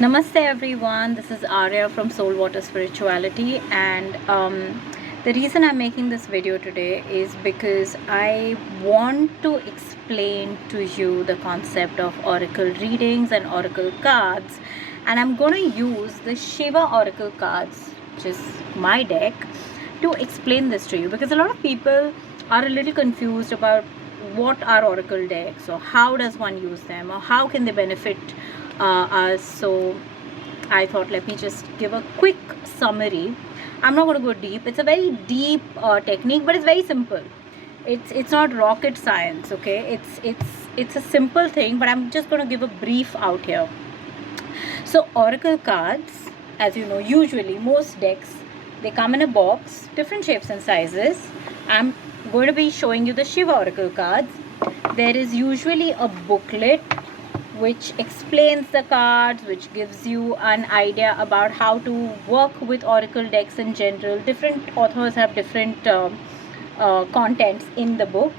Namaste everyone, this is Arya from Soul Water Spirituality, and the reason I'm making this video today is because I want to explain to you the concept of oracle readings and oracle cards, and I'm going to use the Shiva oracle cards, which is my deck, to explain this to you, because a lot of people are a little confused about what are oracle decks, or how does one use them, or how can they benefit us. So I thought, let me just give a quick summary. I'm not going to go deep. It's a very deep technique, but it's very simple. It's not rocket science, okay? It's a simple thing, but I'm just going to give a brief out here. So oracle cards, as you know, usually most decks, they come in a box, different shapes and sizes. I'm going to be showing you the Shiva oracle cards. There is usually a booklet which explains the cards, which gives you an idea about how to work with oracle decks in general. Different authors have different contents in the book.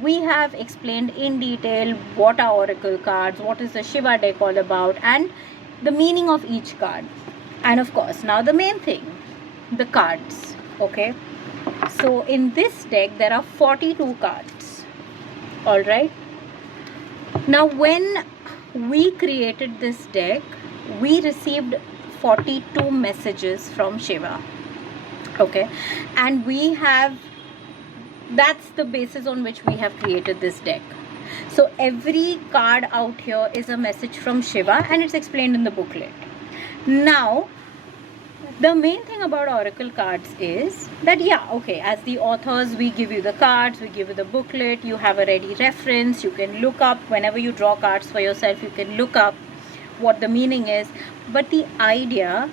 We have explained in detail what are oracle cards, what is the Shiva deck all about, and the meaning of each card. And of course, now the main thing, the cards. Okay, so in this deck there are 42 cards. All right, now when we created this deck, we received 42 messages from Shiva. Okay, and we have, that's the basis on which we have created this deck. So every card out here is a message from Shiva, and it's explained in the booklet. Now the main thing about oracle cards is that, yeah, okay, as the authors, we give you the cards, we give you the booklet, you have a ready reference, you can look up whenever you draw cards for yourself, you can look up what the meaning is. But the idea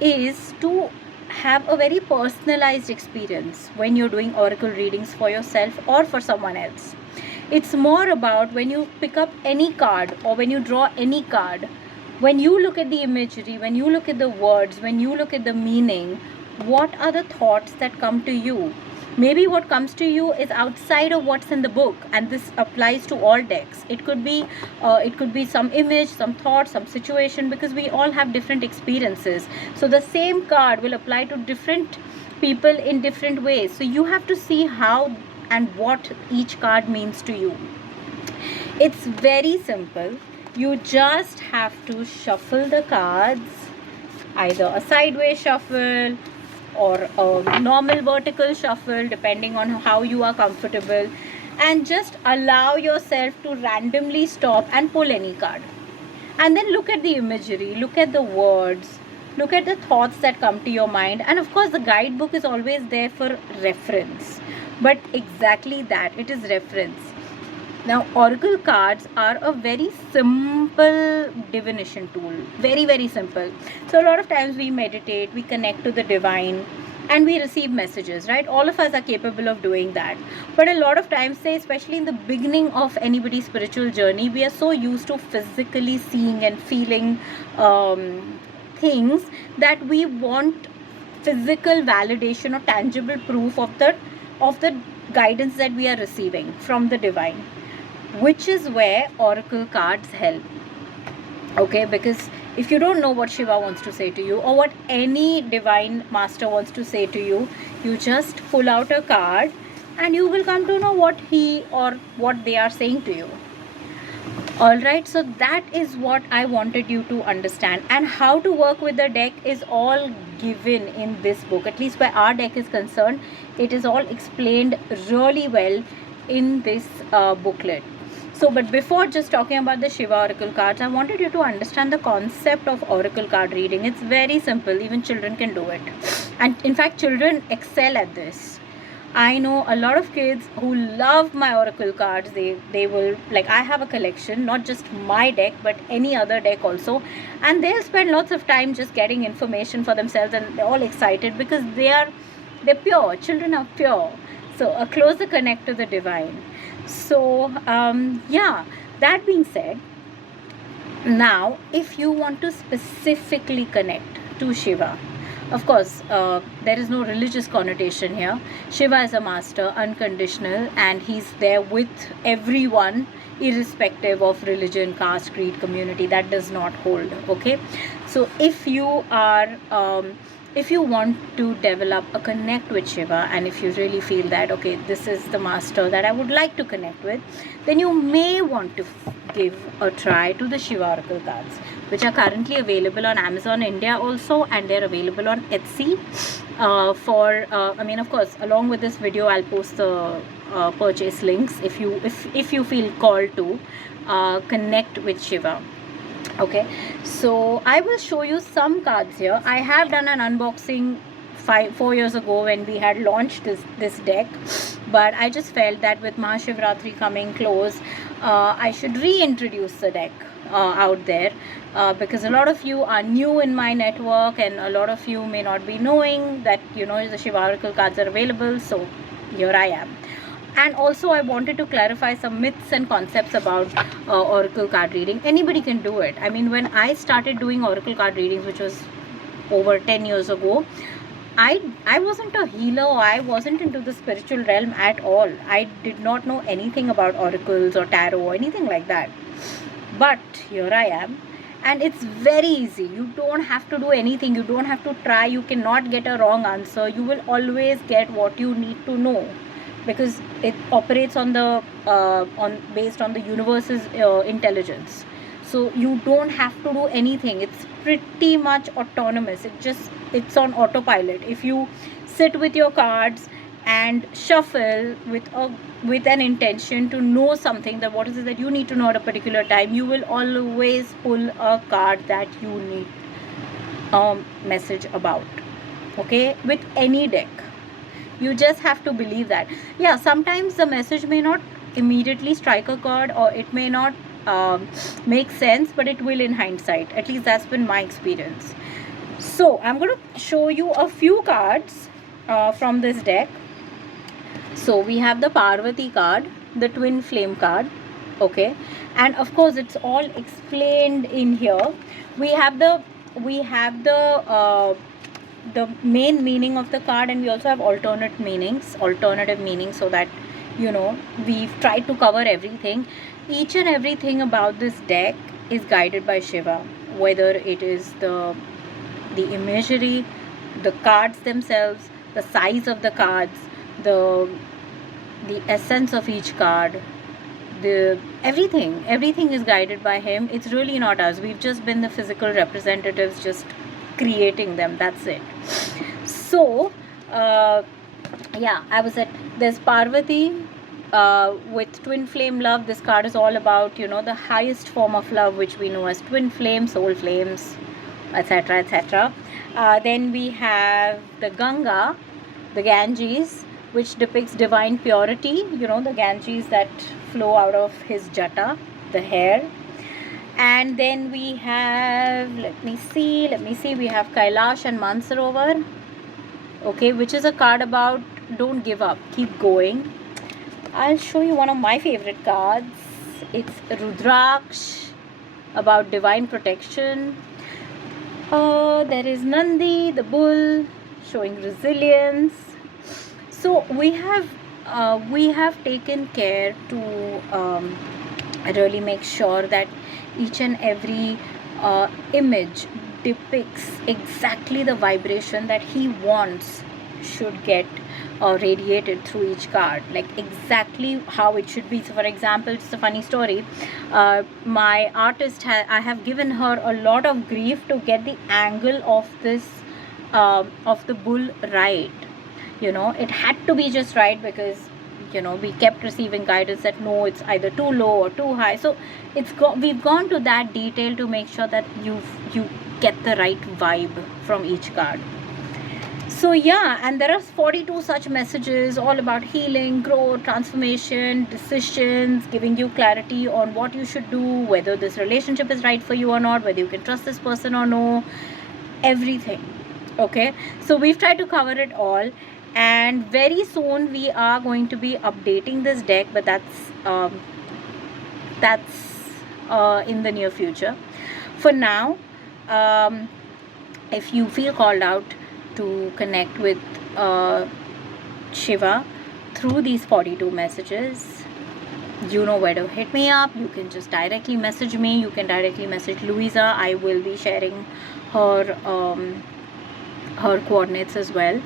is to have a very personalized experience when you're doing oracle readings for yourself or for someone else. It's more about when you pick up any card or when you draw any card, when you look at the imagery, when you look at the words, when you look at the meaning, what are the thoughts that come to you? Maybe what comes to you is outside of what's in the book, and this applies to all decks. It could be some image, some thought, some situation, because we all have different experiences. So the same card will apply to different people in different ways. So you have to see how and what each card means to you. It's very simple. You just have to shuffle the cards, either a sideways shuffle or a normal vertical shuffle, depending on how you are comfortable, and just allow yourself to randomly stop and pull any card. And then look at the imagery, look at the words, look at the thoughts that come to your mind. And of course, the guidebook is always there for reference. But exactly that, it is reference. Now, oracle cards are a very simple divination tool. Very, very simple. So a lot of times we meditate, we connect to the divine, and we receive messages, right? All of us are capable of doing that. But a lot of times, say, especially in the beginning of anybody's spiritual journey, we are so used to physically seeing and feeling things that we want physical validation or tangible proof of the guidance that we are receiving from the divine, which is where oracle cards help. Okay, because if you don't know what Shiva wants to say to you, or what any divine master wants to say to you, you just pull out a card and you will come to know what he or what they are saying to you. Alright, so that is what I wanted you to understand, and how to work with the deck is all given in this book. At least where our deck is concerned, it is all explained really well in this booklet. So, but before just talking about the Shiva oracle cards, I wanted you to understand the concept of oracle card reading. It's very simple. Even children can do it. And in fact, children excel at this. I know a lot of kids who love my oracle cards. They will, like, I have a collection, not just my deck, but any other deck also. And they'll spend lots of time just getting information for themselves, and they're all excited because they're pure. Children are pure. So a closer connect to the divine. So yeah, that being said, now if you want to specifically connect to Shiva, of course, there is no religious connotation here. Shiva is a master, unconditional, and he's there with everyone irrespective of religion, caste, creed, community. That does not hold. Okay, so if you are if you want to develop a connect with Shiva, and if you really feel that, okay, this is the master that I would like to connect with, then you may want to give a try to the Shiva Oracle cards, which are currently available on Amazon India also, and they're available on Etsy. I mean, of course, along with this video, I'll post the purchase links if you feel called to connect with Shiva. Okay, so I will show you some cards here. I have done an unboxing 4 years ago when we had launched this deck, but I just felt that with Mahashivratri coming close, I should reintroduce the deck out there, because a lot of you are new in my network, and a lot of you may not be knowing that, you know, the Shiva Oracle cards are available. So here I am. And also I wanted to clarify some myths and concepts about oracle card reading. Anybody can do it. I mean, when I started doing oracle card readings, which was over 10 years ago, I wasn't a healer, or I wasn't into the spiritual realm at all. I did not know anything about oracles or tarot or anything like that. But here I am, and it's very easy. You don't have to do anything. You don't have to try. You cannot get a wrong answer. You will always get what you need to know, because it operates on the based on the universe's intelligence. So you don't have to do anything. It's pretty much autonomous. It's on autopilot. If you sit with your cards and shuffle with an intention to know something, that what is it that you need to know at a particular time, you will always pull a card that you need message about. Okay, with any deck. You just have to believe that. Yeah, sometimes the message may not immediately strike a chord, or it may not make sense, but it will in hindsight. At least that's been my experience. So I'm going to show you a few cards from this deck. So we have the Parvati card, the Twin Flame card. Okay, and of course it's all explained in here. We have the main meaning of the card, and we also have alternative meanings, so that, you know, we've tried to cover everything. Each and everything about this deck is guided by Shiva, whether it is the imagery, the cards themselves, the size of the cards, the essence of each card, everything is guided by him. It's really not us. We've just been the physical representatives, just creating them. That's it. So yeah, I was at there's Parvati with twin flame love. This card is all about, you know, the highest form of love, which we know as twin flame, soul flames, etc., etc. Then we have the Ganga, the Ganges, which depicts divine purity, you know, the Ganges that flow out of his jata, the hair. And then we have, let me see, we have Kailash and Mansarovar, okay, which is a card about don't give up, keep going. I'll show you one of my favorite cards. It's Rudraksh, about divine protection. There is Nandi, the bull, showing resilience. So we have taken care to really make sure that each and every image depicts exactly the vibration that he wants should get radiated through each card, like exactly how it should be. So for example, just a funny story, my artist I have given her a lot of grief to get the angle of this of the bull right. You know, it had to be just right, because, you know, we kept receiving guidance that no, it's either too low or too high. So we've gone to that detail to make sure that you get the right vibe from each card. So yeah, and there are 42 such messages, all about healing, growth, transformation, decisions, giving you clarity on what you should do, whether this relationship is right for you or not, whether you can trust this person or no, everything. Okay, so we've tried to cover it all, and very soon we are going to be updating this deck, but that's in the near future. For now, if you feel called out to connect with Shiva through these 42 messages, you know where to hit me up. You can just directly message me. You can directly message Louisa. I will be sharing her her coordinates as well.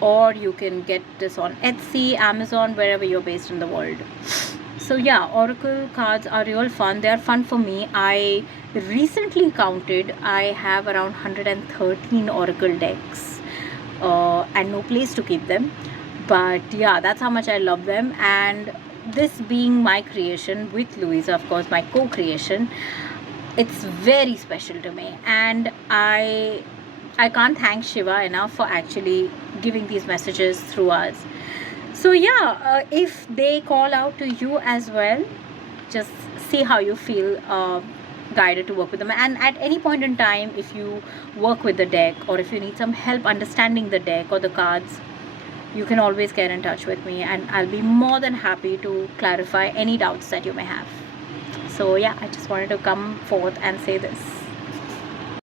Or you can get this on Etsy, Amazon, wherever you're based in the world. So yeah, oracle cards are real fun. They are fun for me. I recently counted, I have around 113 oracle decks, and no place to keep them. But yeah, that's how much I love them. And this being my creation with Louisa, of course, my co-creation, it's very special to me. And I can't thank Shiva enough for actually giving these messages through us. So yeah, if they call out to you as well, just see how you feel guided to work with them. And at any point in time, if you work with the deck, or if you need some help understanding the deck or the cards, you can always get in touch with me, and I'll be more than happy to clarify any doubts that you may have. So yeah, I just wanted to come forth and say this.